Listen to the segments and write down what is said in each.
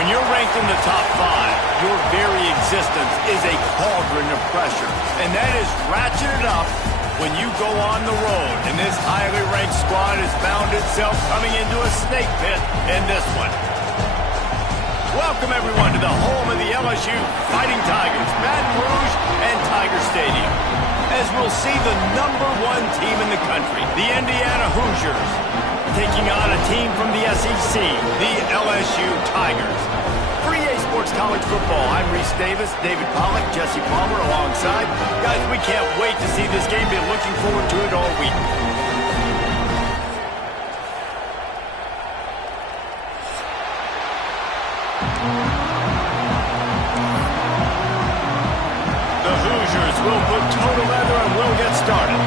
When you're ranked in the top 5, your very existence is a cauldron of pressure. And that is ratcheted up when you go on the road. And this highly ranked squad has found itself coming into a snake pit in this one. Welcome, everyone, to the home of the LSU Fighting Tigers, Baton Rouge and Tiger Stadium. As we'll see the #1 team in the country, the Indiana Hoosiers, taking on a team from the SEC, the LSU Tigers. For EA Sports College Football, I'm Reese Davis, David Pollack, Jesse Palmer alongside. Guys, we can't wait to see this game. Been looking forward to it all week. The Hoosiers will put total leather and we'll get started.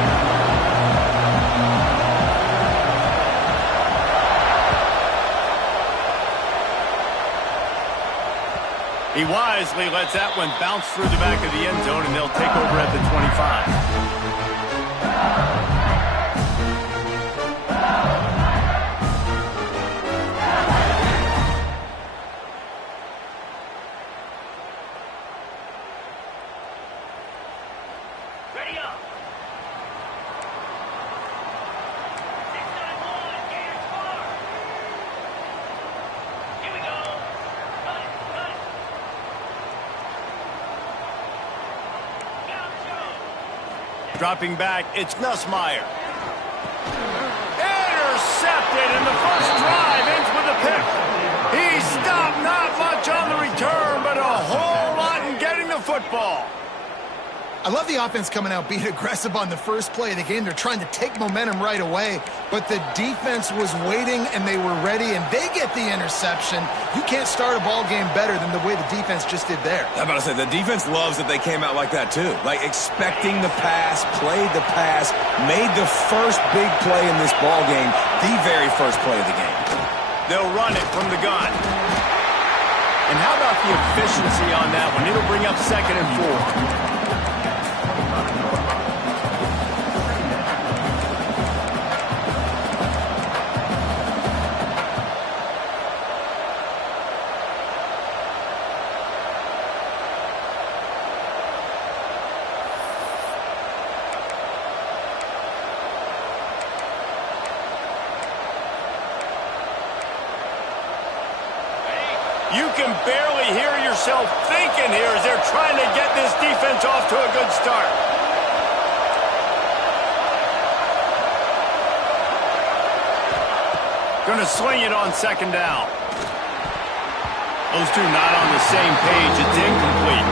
He wisely lets that one bounce through the back of the end zone, and they'll take over at the 25. Ready up. Dropping back, it's Nussmeier. Intercepted, and the first drive ends with a pick. He stopped not much on the return, but a whole lot in getting the football. I love the offense coming out, being aggressive on the first play of the game. They're trying to take momentum right away, but the defense was waiting, and they were ready, and they get the interception. You can't start a ball game better than the way the defense just did there. I'm about to say, the defense loves that they came out like that, too. Like, expecting the pass, played the pass, made the first big play in this ball game, the very first play of the game. They'll run it from the gun. And how about the efficiency on that one? It'll bring up 2nd and 4. You can barely hear yourself thinking here as they're trying to get this defense off to a good start. Going to swing it on 2nd down. Those two not on the same page. It's incomplete.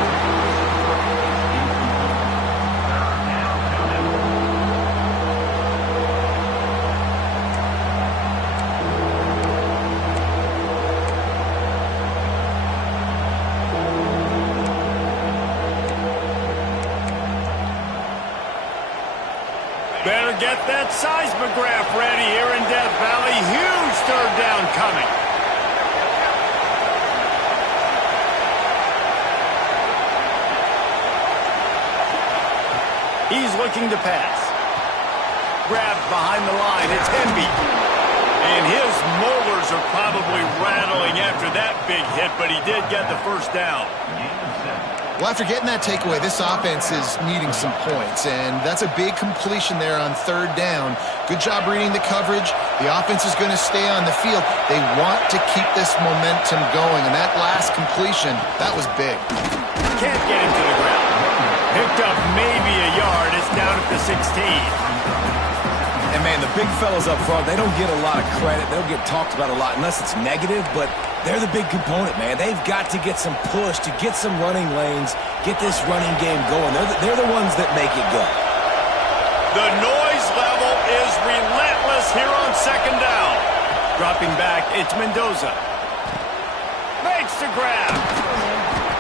Better get that seismograph ready here in Death Valley. Huge 3rd down coming. He's looking to pass. Grabbed behind the line. It's Hemby. And his molars are probably rattling after that big hit, but he did get the first down. Well, after getting that takeaway, this offense is needing some points, and that's a big completion there on 3rd down. Good job reading the coverage. The offense is going to stay on the field. They want to keep this momentum going, and that last completion, that was big. Can't get him to the ground. Picked up maybe a yard. It's down at the 16. And, man, the big fellas up front, they don't get a lot of credit. They don't get talked about a lot unless it's negative, but They're the big component, man. They've got to get some push, to get some running lanes, get this running game going. They're the ones that make it go. The noise level is relentless here on second down. Dropping back, it's Mendoza. Makes the grab.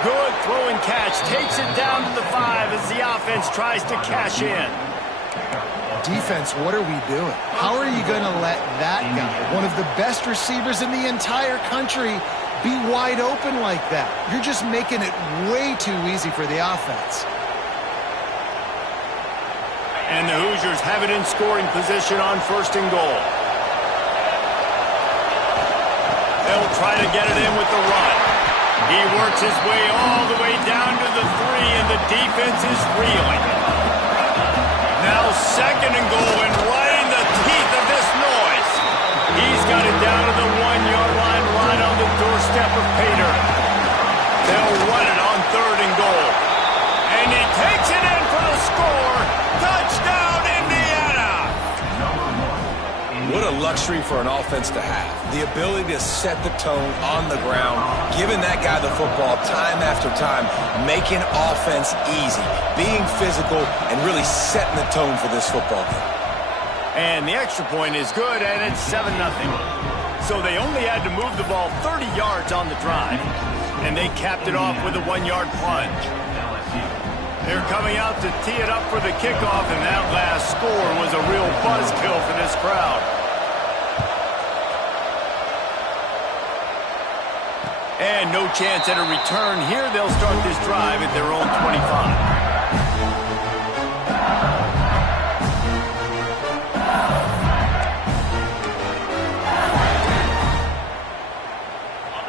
Good throw and catch. Takes it down to the 5 as the offense tries to cash in. Defense, what are we doing? How are you going to let that guy, one of the best receivers in the entire country, be wide open like that? You're just making it way too easy for the offense. And the Hoosiers have it in scoring position on 1st and goal. They'll try to get it in with the run. He works his way all the way down to the 3, and the defense is reeling. Now 2nd and goal, and right in the teeth of this noise. He's got it down to the 1-yard line, right on the doorstep of Pater. They'll run it on 3rd and goal. And he takes it in for the score. Touchdown, Indiana! What a luxury for an offense to have. The ability to set the tone on the ground, giving that guy the football time after time, making offense easy, being physical, and really setting the tone for this football game. And the extra point is good, and it's 7-0. So they only had to move the ball 30 yards on the drive, and they capped it off with a 1-yard plunge. They're coming out to tee it up for the kickoff, and that last score was a real buzzkill for this crowd. And no chance at a return here. They'll start this drive at their own 25.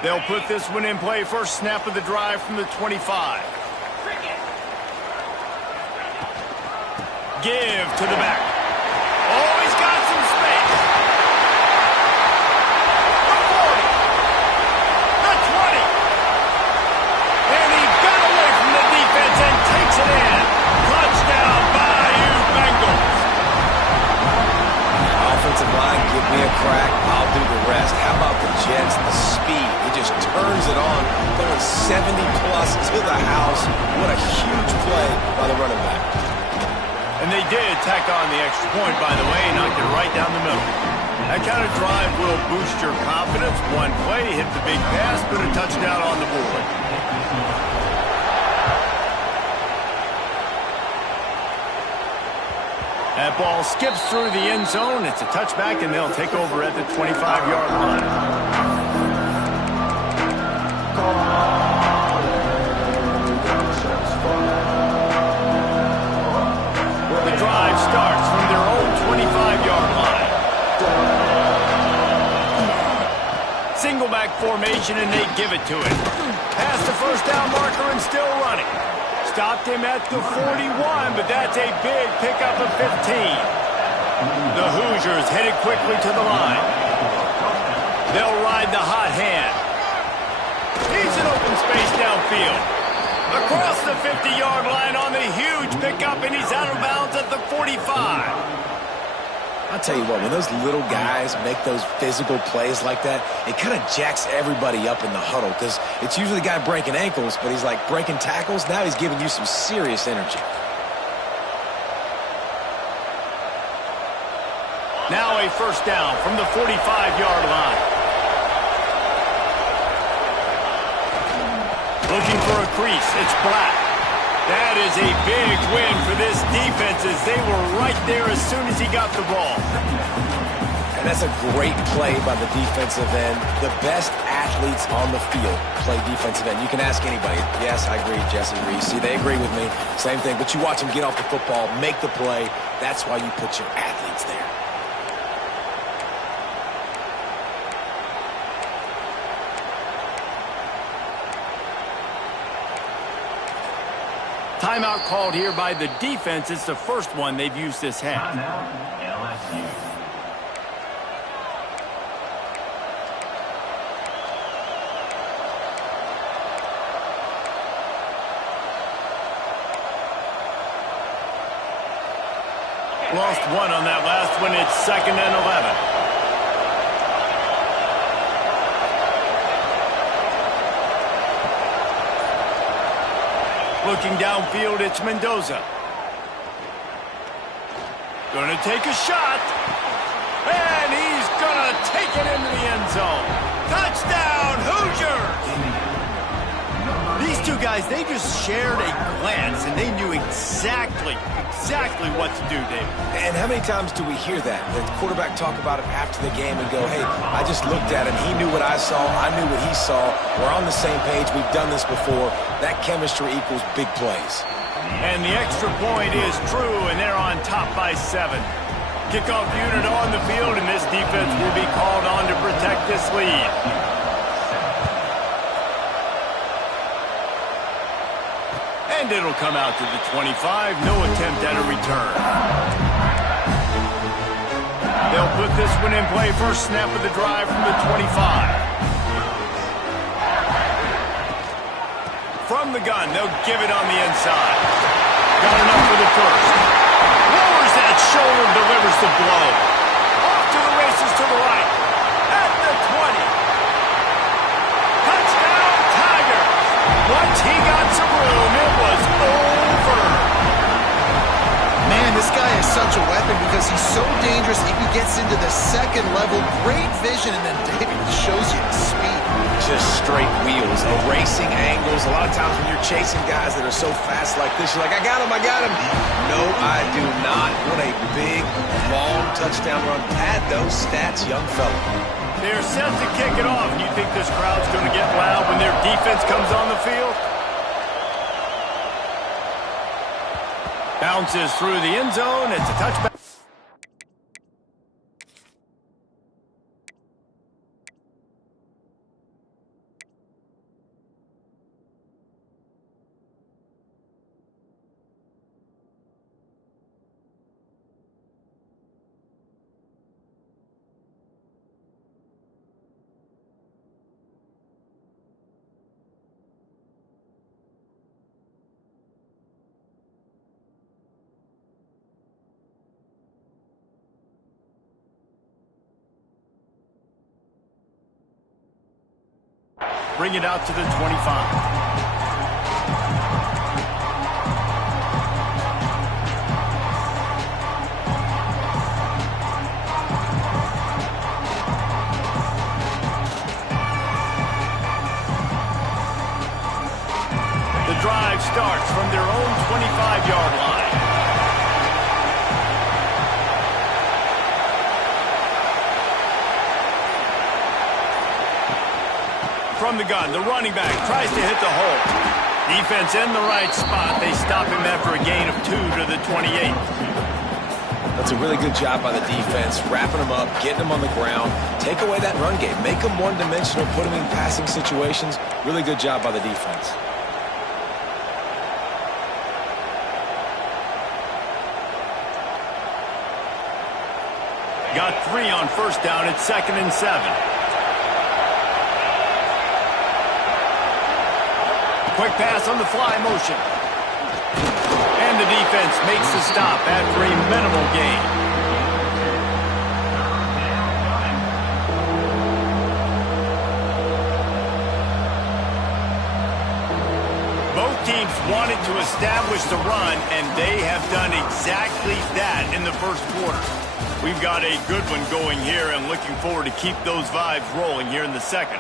They'll put this one in play. First snap of the drive from the 25. Give to the back. Oh, he's got some space. The 40. The 20. And he got away from the defense and takes it in. Touchdown, Bayou Bengals. Offensive line, give me a crack. I'll do the rest. How about the Jets? The speed. He just turns it on, throwing 70-plus to the house. What a huge play by the running back. And they did tack on the extra point, by the way, knocked it right down the middle. That kind of drive will boost your confidence. One play, hit the big pass, put a touchdown on the board. That ball skips through the end zone. It's a touchback, and they'll take over at the 25-yard line. The drive starts from their own 25-yard line. Single back formation, and they give it to him. Past the first down marker and still running. Stopped him at the 41, but that's a big pickup of 15. The Hoosiers headed quickly to the line. They'll ride the hot hand. He's in open space downfield. Across the 50-yard line on the huge pickup, and he's out of bounds at the 45. I'll tell you what, when those little guys make those physical plays like that, it kind of jacks everybody up in the huddle because it's usually the guy breaking ankles, but he's like breaking tackles. Now he's giving you some serious energy. Now a first down from the 45-yard line. Looking for a crease. It's Black. That is a big win for this defense as they were right there as soon as he got the ball. And that's a great play by the defensive end. The best athletes on the field play defensive end. You can ask anybody. Yes, I agree, Jesse Reese. See, they agree with me. Same thing. But you watch them get off the football, make the play. That's why you put your athletes there. Timeout called here by the defense. It's the first one they've used this half. LSU. Lost one on that last one. It's 2nd and 11. Looking downfield, it's Mendoza. Gonna take a shot. And he's gonna take it into the end zone. Touchdown, Hoosiers! These two guys, they just shared a glance, and they knew exactly what to do, David. And how many times do we hear that? The quarterback talk about it after the game and go, hey, I just looked at him. He knew what I saw. I knew what he saw. We're on the same page. We've done this before. That chemistry equals big plays. And the extra point is true, and they're on top by 7. Kickoff unit on the field, and this defense will be called on to protect this lead. And it'll come out to the 25. No attempt at a return. They'll put this one in play. First snap of the drive from the 25. From the gun, they'll give it on the inside. Got enough for the first. Lowers that shoulder, delivers the blow. Off to the races to the right. At the 20. Touchdown, Tigers. Once he got some room, it was over. Man, this guy is such a weapon because he's so dangerous if he gets into the second level. Great vision, and then David shows you his speed. Just straight wheels, erasing angles. A lot of times when you're chasing guys that are so fast like this, you're like, I got him. No, I do not. What a big, long touchdown run. Pad those stats, young fella. They're set to kick it off. You think this crowd's going to get loud when their defense comes on the field? Bounces through the end zone. It's a touchback. Bring it out to the 25. The drive starts from their own 25-yard line. From the gun, the running back tries to hit the hole. Defense in the right spot. They stop him after a gain of 2 to the 28. That's a really good job by the defense, wrapping them up, getting them on the ground. Take away that run game. Make them one-dimensional, put them in passing situations. Really good job by the defense. Got 3 on first down. It's 2nd and 7. Quick pass on the fly motion. And the defense makes the stop after a minimal gain. Both teams wanted to establish the run, and they have done exactly that in the first quarter. We've got a good one going here, and looking forward to keep those vibes rolling here in the second.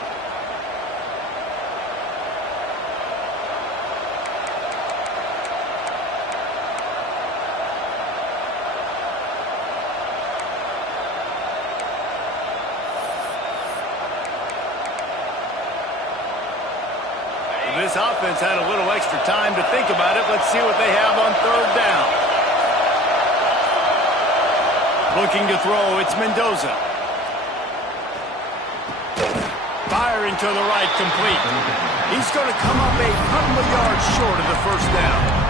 This offense had a little extra time to think about it. Let's see what they have on third down. Looking to throw, it's Mendoza. Firing to the right, complete. He's going to come up a couple of yards short of the first down.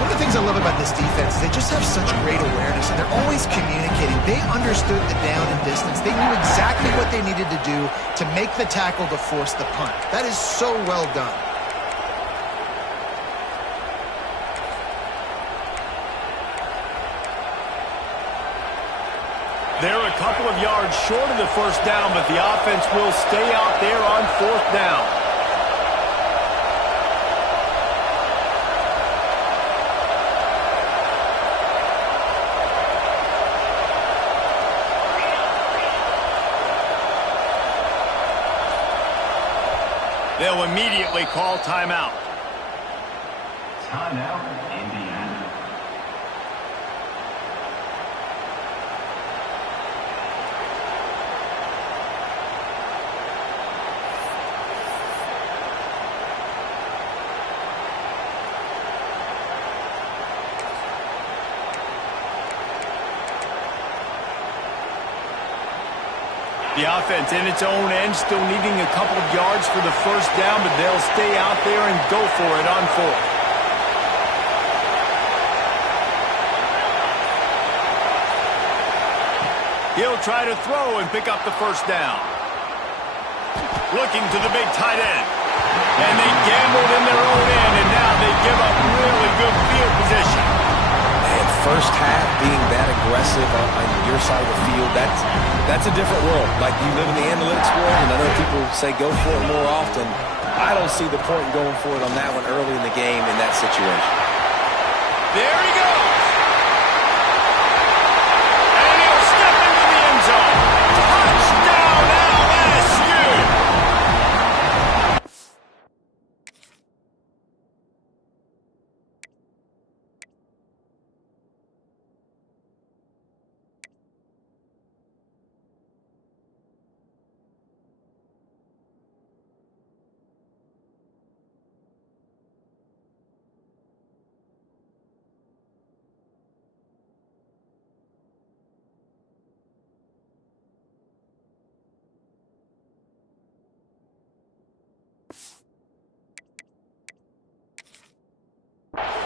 One of the things I love about this defense is they just have such great awareness, and they're always communicating. They understood the down and distance. They knew exactly what they needed to do to make the tackle to force the punt. That is so well done. They're a couple of yards short of the first down, but the offense will stay out there on fourth down. They'll immediately call timeout. Timeout, Indiana. The offense in its own end, still needing a couple of yards for the first down, but they'll stay out there and go for it on fourth. He'll try to throw and pick up the first down. Looking to the big tight end. And they gambled in their own end, and now they give up really good field position. And first half being that aggressive on your side of the field, that's a different world. Like, you live in the analytics world, and I know people say go for it more often. I don't see the point in going for it on that one early in the game in that situation. There he goes. And he'll step into the end zone. Touchdown, LSU.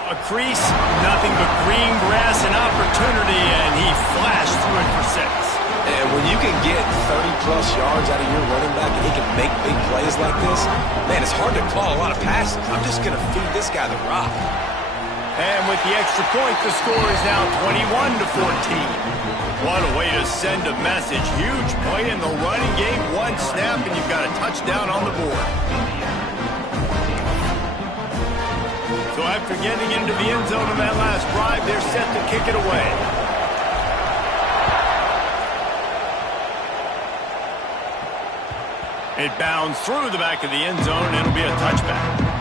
A crease, nothing but green grass and opportunity, and he flashed through it for 6. And when you can get 30-plus yards out of your running back and he can make big plays like this, man, it's hard to call a lot of passes. I'm just going to feed this guy the rock. And with the extra point, the score is now 21-14. What a way to send a message. Huge play in the running game. One snap, and you've got a touchdown on the board. So after getting into the end zone on that last drive, they're set to kick it away. It bounds through the back of the end zone, and it'll be a touchback.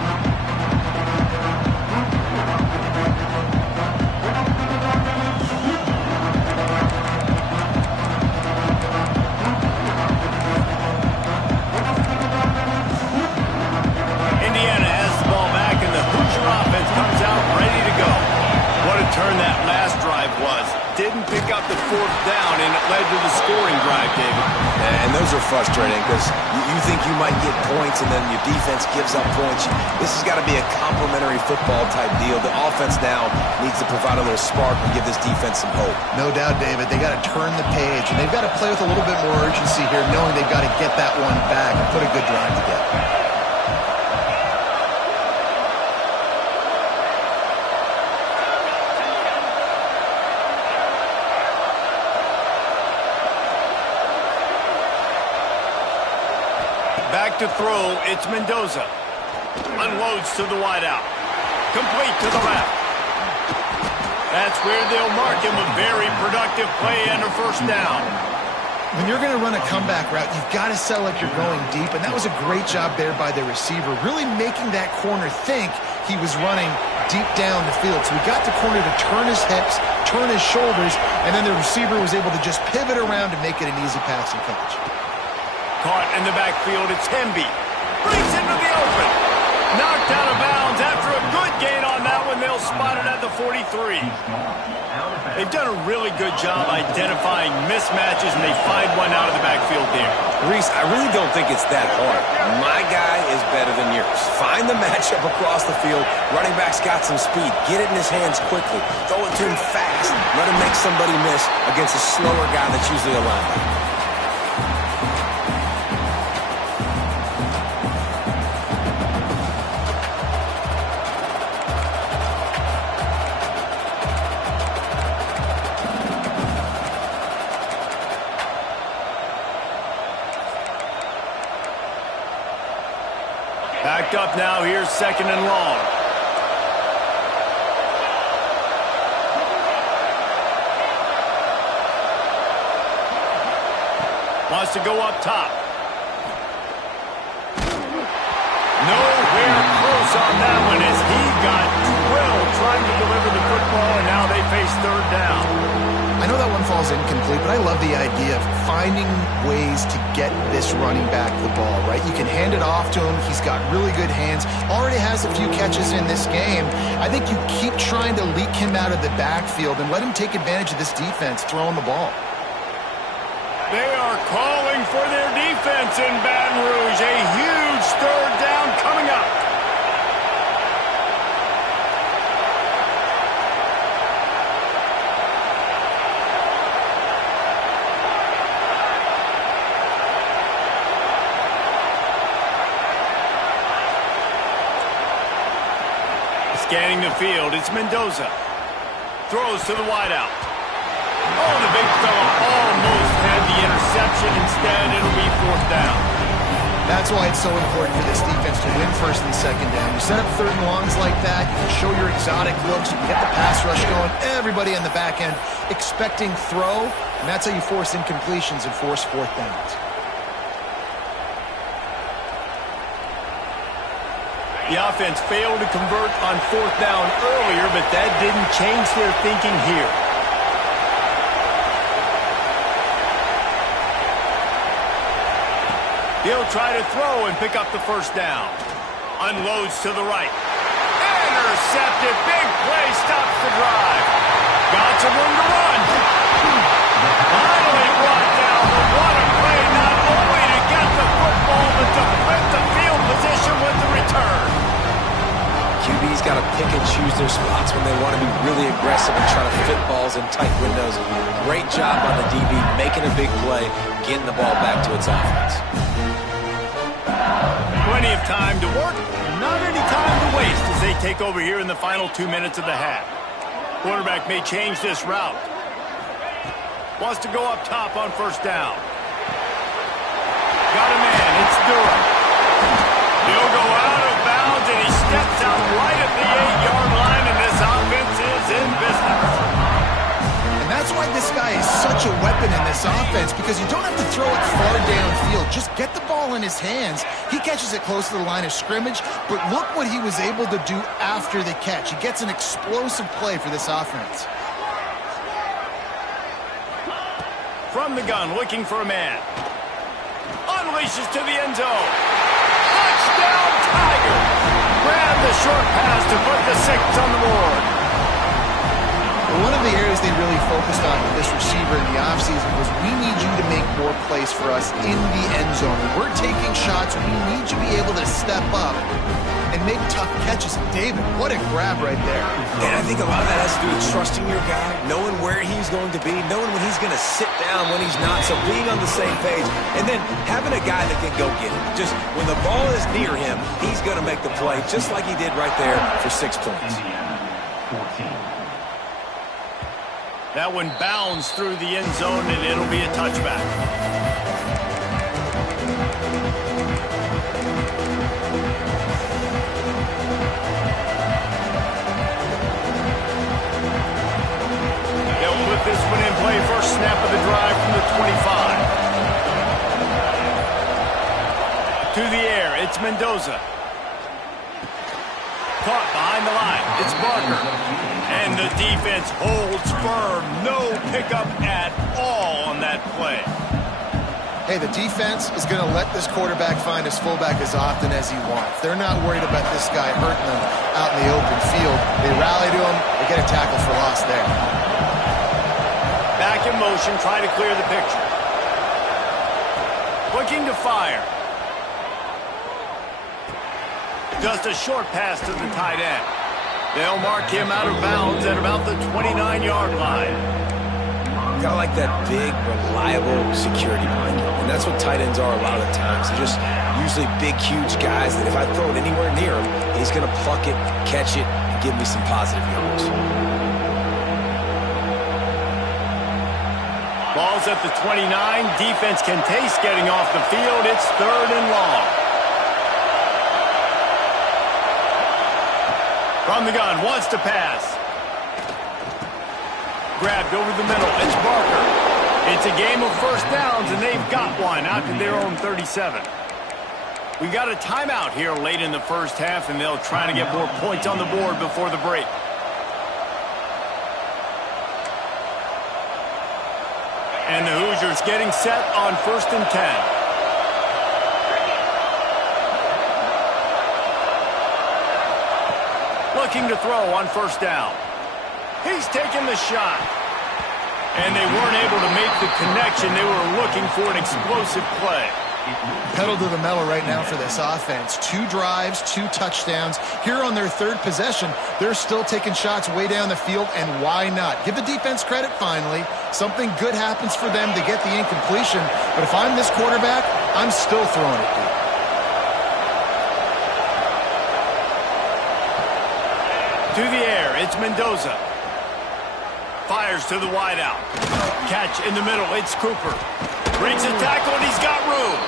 Turn that last drive was. Didn't pick up the fourth down, and it led to the scoring drive, David. And those are frustrating because you think you might get points, and then your defense gives up points. This has got to be a complementary football type deal. The offense now needs to provide a little spark and give this defense some hope. No doubt, David. They got to turn the page, and they've got to play with a little bit more urgency here, knowing they've got to get that one back and put a good drive together. Back to throw, it's Mendoza. Unloads to the wideout. Complete to the left. That's where they'll mark him. A very productive play and a first down. When you're going to run a comeback route, you've got to sell like you're going deep, and that was a great job there by the receiver, really making that corner think he was running deep down the field. So he got the corner to turn his hips, turn his shoulders, and then the receiver was able to just pivot around and make it an easy pass and catch. Caught in the backfield, it's Hemby. Brings into the open. Knocked out of bounds after a good gain on that one. They'll spot it at the 43. They've done a really good job identifying mismatches, and they find one out of the backfield there. Reese, I really don't think it's that hard. My guy is better than yours. Find the matchup across the field. Running back's got some speed. Get it in his hands quickly. Throw it to him fast. Let him make somebody miss against a slower guy that's usually a linebacker. Backed up now, here's second and long. Wants to go up top. Nowhere close on that one as he got drilled trying to deliver the football, and now they face third down. I know that one falls incomplete, but I love the idea of finding ways to get this running back the ball, right? You can hand it off to him. He's got really good hands. Already has a few catches in this game. I think you keep trying to leak him out of the backfield and let him take advantage of this defense throwing the ball. They are calling for their defense in Baton Rouge. A huge third down coming up. Scanning the field, it's Mendoza. Throws to the wideout. Oh, the big fella almost had the interception. Instead, it'll be fourth down. That's why it's so important for this defense to win first and second down. You set up third and longs like that, you can show your exotic looks, you can get the pass rush going, everybody on the back end expecting throw, and that's how you force incompletions and force fourth downs. The offense failed to convert on fourth down earlier, but that didn't change their thinking here. He'll try to throw and pick up the first down. Unloads to the right. Intercepted. Big play. Stops the drive. Got some room to run. Finally brought down. But what a play, not only to get the football, but to flip the field position with the return. QB's got to pick and choose their spots when they want to be really aggressive and try to fit balls in tight windows. Great job on the DB, making a big play, getting the ball back to its offense. Plenty of time to work, not any time to waste as they take over here in the final 2 minutes of the half. Quarterback may change this route. Wants to go up top on first down. Got a man, it's Durham. He'll go out of bounds and he steps out right at the 8-yard line, and this offense is in business. And that's why this guy is such a weapon in this offense, because you don't have to throw it far downfield. Just get the ball in his hands. He catches it close to the line of scrimmage, but look what he was able to do after the catch. He gets an explosive play for this offense. From the gun, looking for a man. Unleashes to the end zone. Touchdown, Tigers! Grab the short pass to put the 6 on the board. One of the areas they really focused on with this receiver in the offseason was, we need you to make more plays for us in the end zone. When we're taking shots, we need you to be able to step up and make tough catches. David, what a grab right there. And I think a lot of that has to do with trusting your guy, knowing where he's going to be, knowing when he's going to sit down, when he's not, so being on the same page, and then having a guy that can go get it. Just when the ball is near him, he's going to make the play, just like he did right there for 6 points. That one bounds through the end zone, and it'll be a touchback. They'll put this one in play. First snap of the drive from the 25. To the air, it's Mendoza. Caught behind the line. It's Barker. And the defense holds firm. No pickup at all on that play. Hey, the defense is going to let this quarterback find his fullback as often as he wants. They're not worried about this guy hurting them out in the open field. They rally to him. They get a tackle for loss there. Back in motion, try to clear the picture. Looking to fire. Just a short pass to the tight end. They'll mark him out of bounds at about the 29-yard line. Gotta like that big, reliable security blanket. And that's what tight ends are a lot of the times. They're just usually big, huge guys that if I throw it anywhere near him, he's going to pluck it, catch it, and give me some positive yards. Ball's at the 29. Defense can taste getting off the field. It's third and long. From the gun, wants to pass. Grabbed over the middle. It's Barker. It's a game of first downs, and they've got one out to their own 37. We got a timeout here late in the first half, and they'll try to get more points on the board before the break. And the Hoosiers getting set on 1st and 10. Looking to throw on 1st down. He's taking the shot. And they weren't able to make the connection. They were looking for an explosive play. Pedal to the metal right now for this offense. 2 drives, 2 touchdowns. Here on their 3rd possession, they're still taking shots way down the field, and why not? Give the defense credit finally. Something good happens for them to get the incompletion, but if I'm this quarterback, I'm still throwing it deep. To the air, it's Mendoza. Fires to the wideout. Catch in the middle, it's Cooper. Breaks a tackle, and he's got room.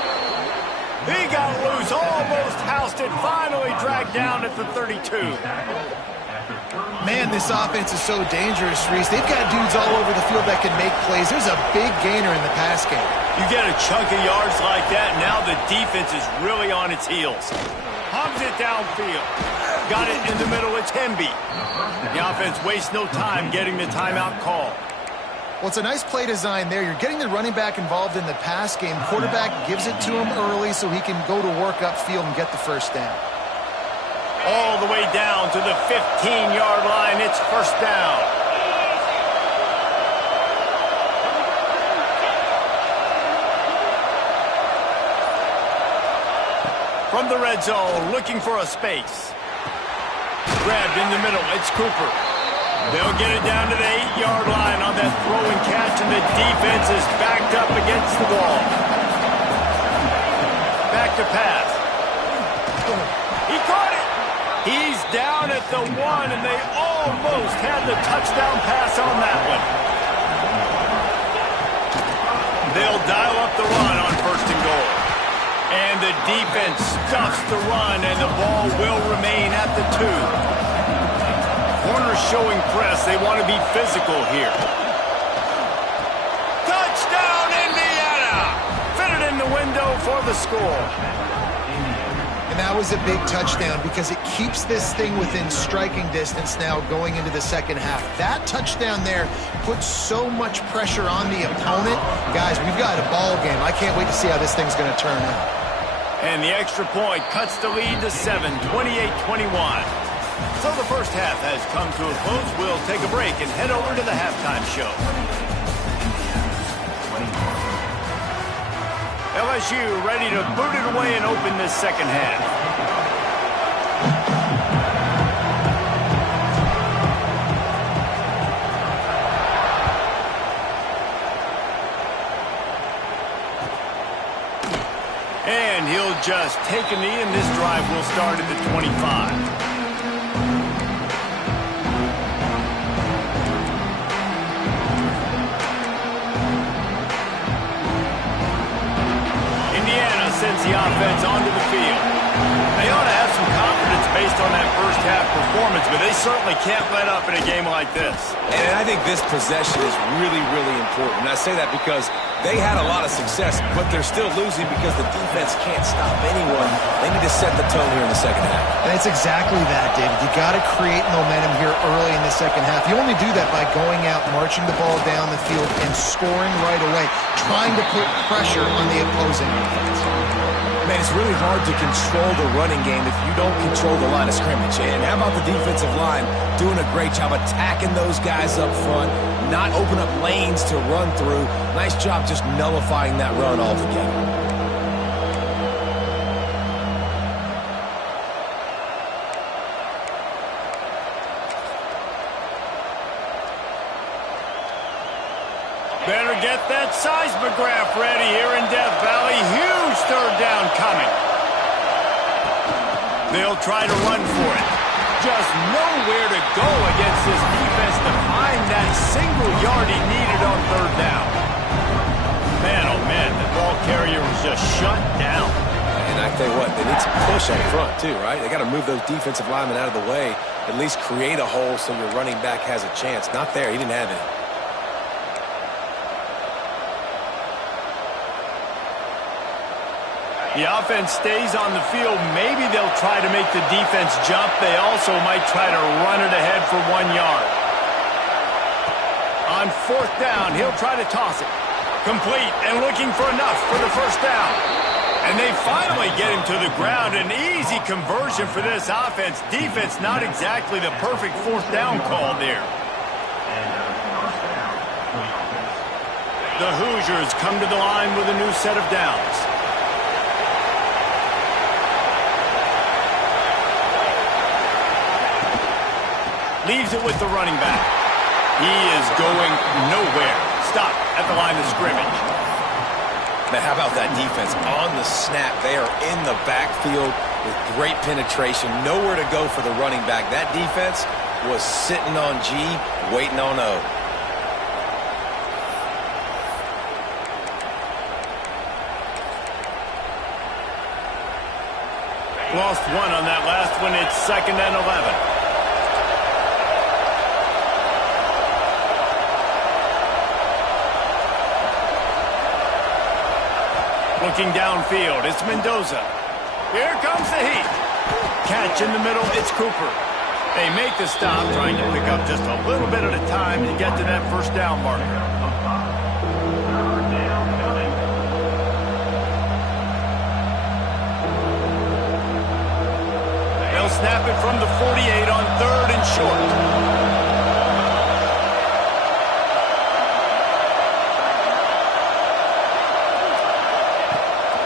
He got loose, almost housed it, finally dragged down at the 32. Man, this offense is so dangerous, Reese. They've got dudes all over the field that can make plays. There's a big gainer in the pass game. You get a chunk of yards like that, now the defense is really on its heels. Hums it downfield. Got it in the middle, it's Hemby. The offense wastes no time getting the timeout call. Well, it's a nice play design there. You're getting the running back involved in the pass game. Quarterback gives it to him early so he can go to work upfield and get the 1st down. All the way down to the 15-yard line. It's 1st down. From the red zone, looking for a space. Grabbed in the middle, it's Cooper. They'll get it down to the 8-yard line on that throw and catch, and the defense is backed up against the wall. Back to pass. He caught it! He's down at the 1, and they almost had the touchdown pass on that one. They'll dial up the run on 1st and goal. And the defense stuffs the run, and the ball will remain at the 2. Corners showing press. They want to be physical here. Touchdown, Indiana! Fitted in the window for the score. And that was a big touchdown because it keeps this thing within striking distance now going into the 2nd half. That touchdown there puts so much pressure on the opponent. Guys, we've got a ball game. I can't wait to see how this thing's going to turn out. And the extra point cuts the lead to 7, 28-21. So the first half has come to a close. We'll take a break and head over to the halftime show. LSU ready to boot it away and open this 2nd half. And he'll just take a knee, and this drive will start at the 25. Sends the offense onto the field. They ought to have some confidence based on that first half performance, but they certainly can't let up in a game like this. And I think this possession is really, really important. And I say that because they had a lot of success, but they're still losing because the defense can't stop anyone. They need to set the tone here in the 2nd half. And it's exactly that, David. You got to create momentum here early in the 2nd half. You only do that by going out, marching the ball down the field, and scoring right away, trying to put pressure on the opposing defense. Man, it's really hard to control the running game if you don't control the line of scrimmage. And how about the defensive line doing a great job attacking those guys up front, not open up lanes to run through. Nice job just nullifying that run altogether. Better get that seismograph ready here in Death Valley. Huge 3rd down coming. They'll try to run for it. Just nowhere to go against this defense to find that single yard he needed on 3rd down. Man, oh man, the ball carrier was just shut down. And I tell you what, they need some push up front too, right? They got to move those defensive linemen out of the way, at least create a hole so your running back has a chance. Not there, he didn't have it. The offense stays on the field. Maybe they'll try to make the defense jump. They also might try to run it ahead for 1 yard. On 4th down, he'll try to toss it. Complete and looking for enough for the 1st down. And they finally get him to the ground. An easy conversion for this offense. Defense not exactly the perfect 4th down call there. The Hoosiers come to the line with a new set of downs. Leaves it with the running back. He is going nowhere. Stop at the line of scrimmage. Man, how about that defense on the snap? They are in the backfield with great penetration. Nowhere to go for the running back. That defense was sitting on G, waiting on O. Lost 1 on that last one. It's 2nd and 11. Looking downfield, it's Mendoza. Here comes the heat. Catch in the middle, it's Cooper. They make the stop, trying to pick up just a little bit at a time to get to that 1st down marker. They'll snap it from the 48 on 3rd and short.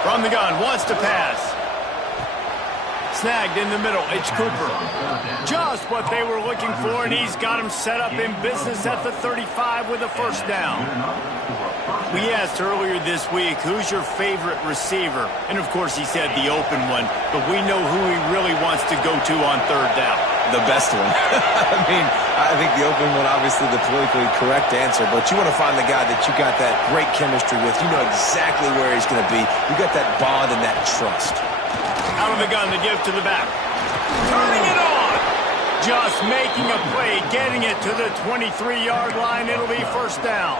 From the gun, wants to pass. Snagged in the middle, it's Cooper. Just what they were looking for, and he's got him set up in business at the 35 with a 1st down. We asked earlier this week, who's your favorite receiver? And of course he said the open one, but we know who he really wants to go to on 3rd down. The best one. I think the open one, obviously the politically correct answer, but you want to find the guy that you got that great chemistry with. You know exactly where he's going to be. You got that bond and that trust. Out of the gun to give to the back. Turning it on. Just making a play, getting it to the 23-yard line. It'll be 1st down.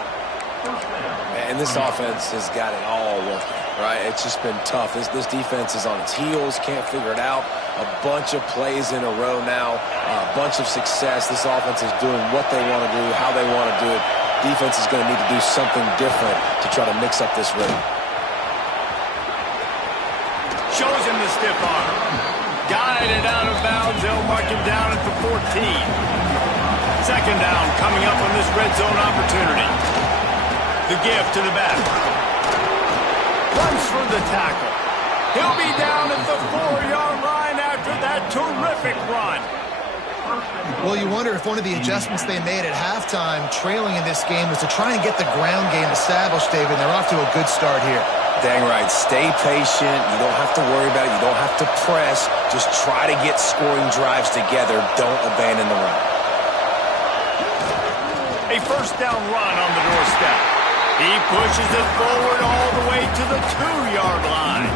And this offense has got it all working, right? It's just been tough. This defense is on its heels, can't figure it out. A bunch of plays in a row now, a bunch of success. This offense is doing what they want to do, how they want to do it. Defense is going to need to do something different to try to mix up this rhythm. Shows him the stiff arm. Guided out of bounds. They'll mark him down at the 14. 2nd down coming up on this red zone opportunity. The give to the back. Runs for the tackle. He'll be down at the 4-yard line after that terrific run. Well, you wonder if one of the adjustments they made at halftime, trailing in this game, was to try and get the ground game established, David. They're off to a good start here. Dang right. Stay patient. You don't have to worry about it. You don't have to press. Just try to get scoring drives together. Don't abandon the run. A 1st down run on the doorstep. He pushes it forward all the way to the 2-yard line.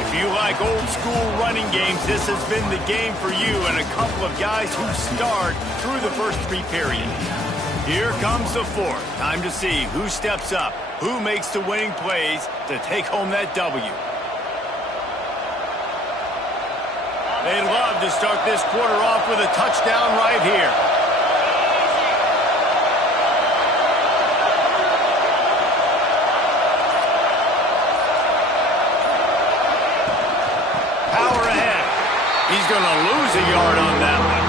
If you like old school running games, this has been the game for you and a couple of guys who starred through the first 3 periods. Here comes the 4th. Time to see who steps up, who makes the winning plays to take home that W. They'd love to start this quarter off with a touchdown right here. Power ahead. He's going to lose a yard on that one.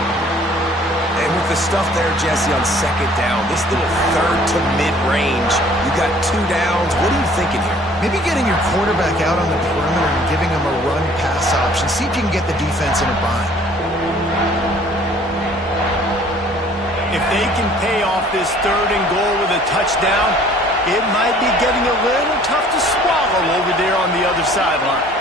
And with the stuff there, Jesse, on 2nd down, this little 3rd to mid-range, you got 2 downs. What are you thinking here? Maybe getting your quarterback out on the perimeter and giving him a run-pass option. See if you can get the defense in a bind. If they can pay off this 3rd and goal with a touchdown, it might be getting a little tough to swallow over there on the other sideline.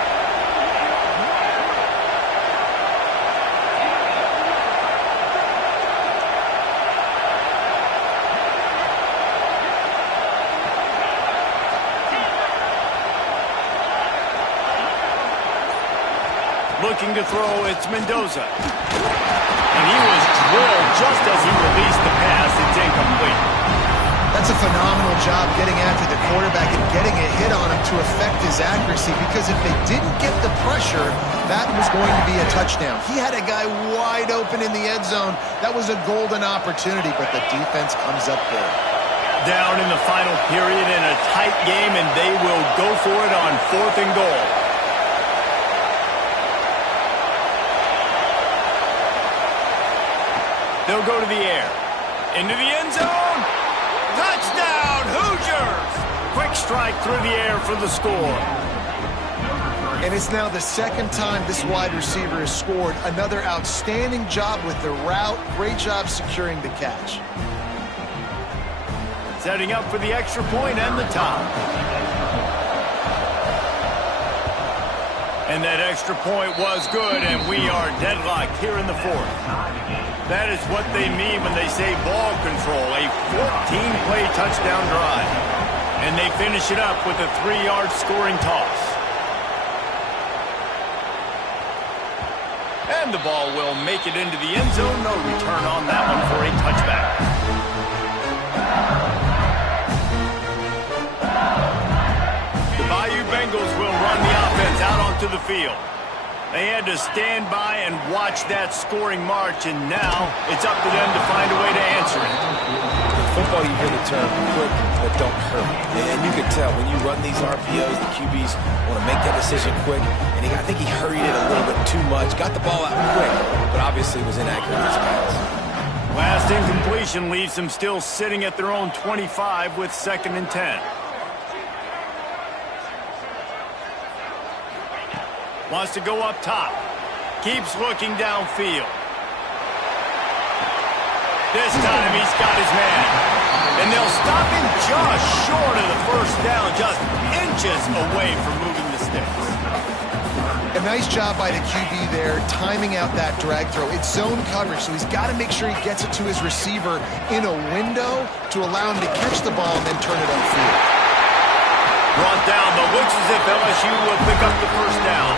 Looking to throw, it's Mendoza. And he was drilled just as he released the pass. It's incomplete. That's a phenomenal job getting after the quarterback and getting a hit on him to affect his accuracy, because if they didn't get the pressure, that was going to be a touchdown. He had a guy wide open in the end zone. That was a golden opportunity, but the defense comes up big. Down in the final period in a tight game, and they will go for it on 4th and goal. They'll go to the air. Into the end zone. Touchdown, Hoosiers! Quick strike through the air for the score. And it's now the second time this wide receiver has scored. Another outstanding job with the route. Great job securing the catch. Setting up for the extra point and the top. And that extra point was good, and we are deadlocked here in the 4th. That is what they mean when they say ball control, a 14-play touchdown drive. And they finish it up with a 3-yard scoring toss. And the ball will make it into the end zone. No return on that one for a touchback. The Bayou Bengals will run the offense out onto the field. They had to stand by and watch that scoring march, and now it's up to them to find a way to answer it. In football, you hear the term quick, but don't hurry. And you can tell when you run these RPOs, the QBs want to make that decision quick. And I think he hurried it a little bit too much. Got the ball out quick, but obviously was inaccurate in his pass. Last incompletion leaves them still sitting at their own 25 with 2nd and 10. Wants to go up top. Keeps looking downfield. This time he's got his man. And they'll stop him just short of the first down, just inches away from moving the sticks. A nice job by the QB there, timing out that drag throw. It's zone coverage, so he's got to make sure he gets it to his receiver in a window to allow him to catch the ball and then turn it upfield. Brought down, but looks as if LSU will pick up the first down.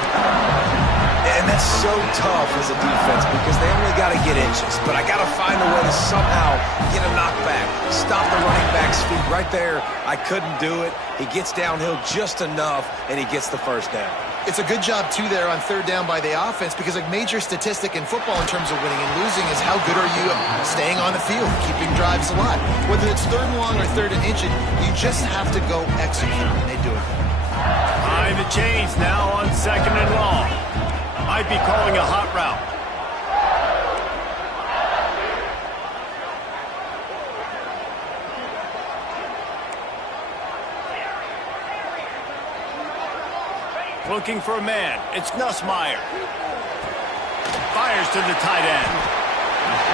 And that's so tough as a defense because they only got to get inches. But I got to find a way to somehow get a knockback, stop the running back's feet right there. I couldn't do it. He gets downhill just enough, and he gets the first down. It's a good job, too, there on 3rd down by the offense, because a major statistic in football in terms of winning and losing is how good are you at staying on the field, keeping drives alive. Whether it's 3rd and long or 3rd and inches, you just have to go execute, and they do it. Behind the chains now on 2nd and long. Might be calling a hot route. Looking for a man. It's Nussmeier. Fires to the tight end.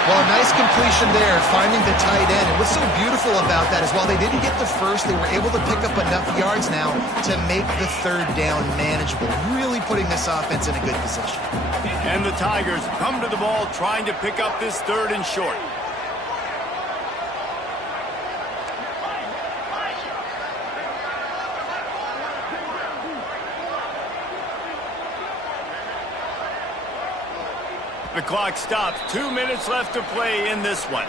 Well, a nice completion there, finding the tight end. And what's so beautiful about that is while they didn't get the first, they were able to pick up enough yards now to make the 3rd down manageable, really putting this offense in a good position. And the Tigers come to the ball trying to pick up this 3rd and short. The clock stops. 2 minutes left to play in this one.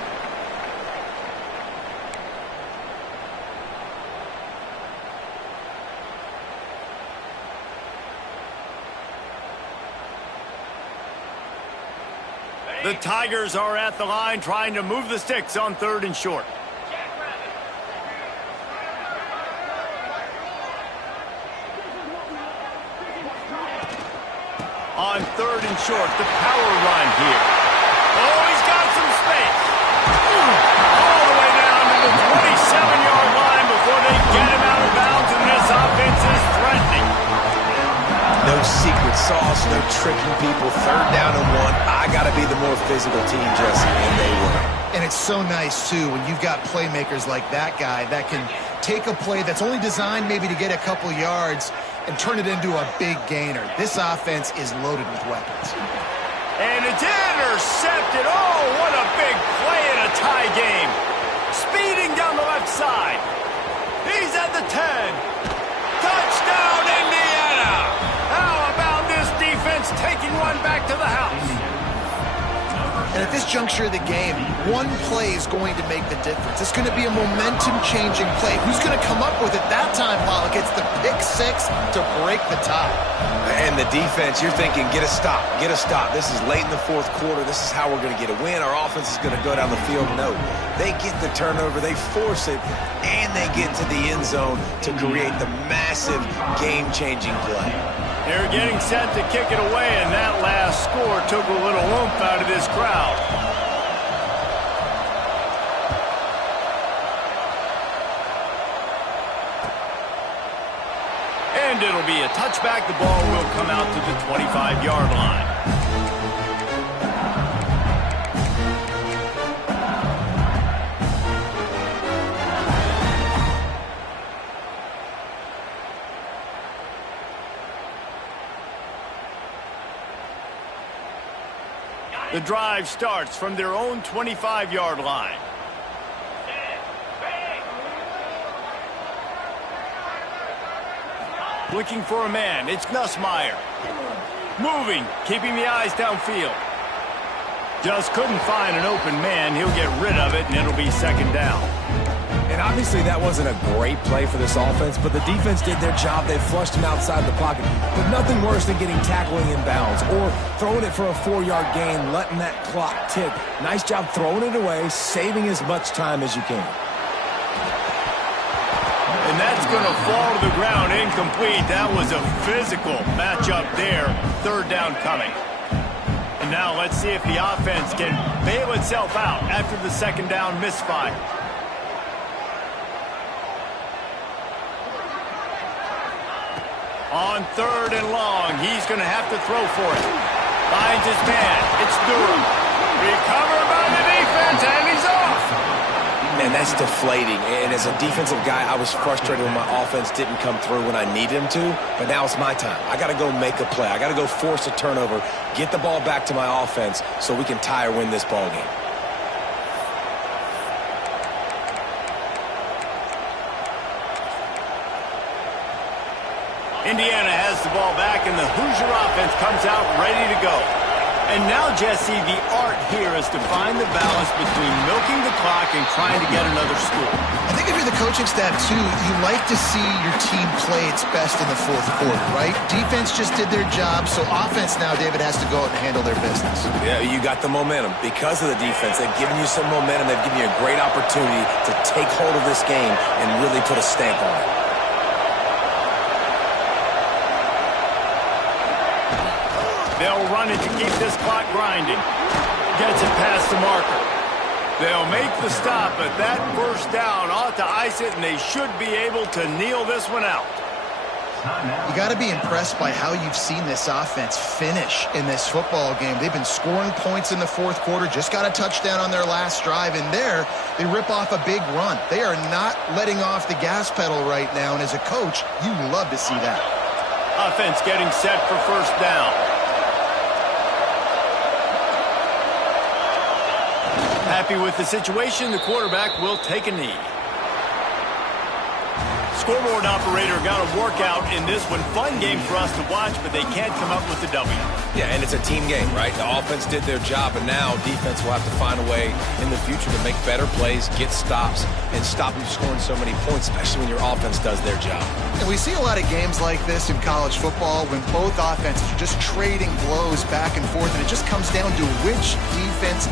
The Tigers are at the line trying to move the sticks on 3rd and short. On 3rd and short, the power run here. Oh, he's got some space. All the way down to the 27-yard line before they get him out of bounds, and this offense is threatening. No secret sauce, no tricking people. 3rd down and 1. I got to be the more physical team, Jesse, and they were. And it's so nice, too, when you've got playmakers like that guy that can take a play that's only designed maybe to get a couple yards and turn it into a big gainer. This offense is loaded with weapons. And it's intercepted. Oh, what a big play in a tie game. Speeding down the left side. He's at the 10. Touchdown, Indiana. How about this defense taking one back to the house? And at this juncture of the game, one play is going to make the difference. It's going to be a momentum-changing play. Who's going to come up with it that time, Pollock? It's the pick six to break the tie. And the defense, you're thinking, get a stop, get a stop. This is late in the fourth quarter. This is how we're going to get a win. Our offense is going to go down the field. No, they get the turnover, they force it, and they get to the end zone to create the massive game-changing play. They're getting set to kick it away, and that last score took a little oomph out of this crowd. And it'll be a touchback. The ball will come out to the 25-yard line. The drive starts from their own 25-yard line. Looking for a man. It's Nussmeier. Moving, keeping the eyes downfield. Just couldn't find an open man. He'll get rid of it, and it'll be second down. And obviously that wasn't a great play for this offense, but the defense did their job. They flushed him outside the pocket. But nothing worse than getting tackling inbounds or throwing it for a 4-yard gain, letting that clock tick. Nice job throwing it away, saving as much time as you can. And that's going to fall to the ground incomplete. That was a physical matchup there. Third down coming. And now let's see if the offense can bail itself out after the second down misfire. On third and long, he's going to have to throw for it. Finds his man. It's Durham. Recovered by the defense, and he's off. Man, that's deflating. And as a defensive guy, I was frustrated when my offense didn't come through when I needed him to. But now it's my time. I got to go make a play. I got to go force a turnover, get the ball back to my offense so we can tie or win this ball game. Indiana has the ball back, and the Hoosier offense comes out ready to go. And now, Jesse, the art here is to find the balance between milking the clock and trying to get another score. I think if you're the coaching staff, too, you like to see your team play its best in the fourth quarter, right? Defense just did their job, so offense now, David, has to go out and handle their business. Yeah, you got the momentum. Because of the defense, they've given you some momentum. They've given you a great opportunity to take hold of this game and really put a stamp on it. They'll run it to keep this clock grinding. Gets it past the marker. They'll make the stop, but that first down ought to ice it, and they should be able to kneel this one out. You got to be impressed by how you've seen this offense finish in this football game. They've been scoring points in the fourth quarter, just got a touchdown on their last drive, and there they rip off a big run. They are not letting off the gas pedal right now, and as a coach, you love to see that. Offense getting set for first down. Happy with the situation, the quarterback will take a knee. Scoreboard operator got a workout in this one. Fun game for us to watch, but they can't come up with the W. Yeah, and it's a team game, right? The offense did their job, and now defense will have to find a way in the future to make better plays, get stops, and stop them scoring so many points, especially when your offense does their job. And we see a lot of games like this in college football when both offenses are just trading blows back and forth, and it just comes down to which defense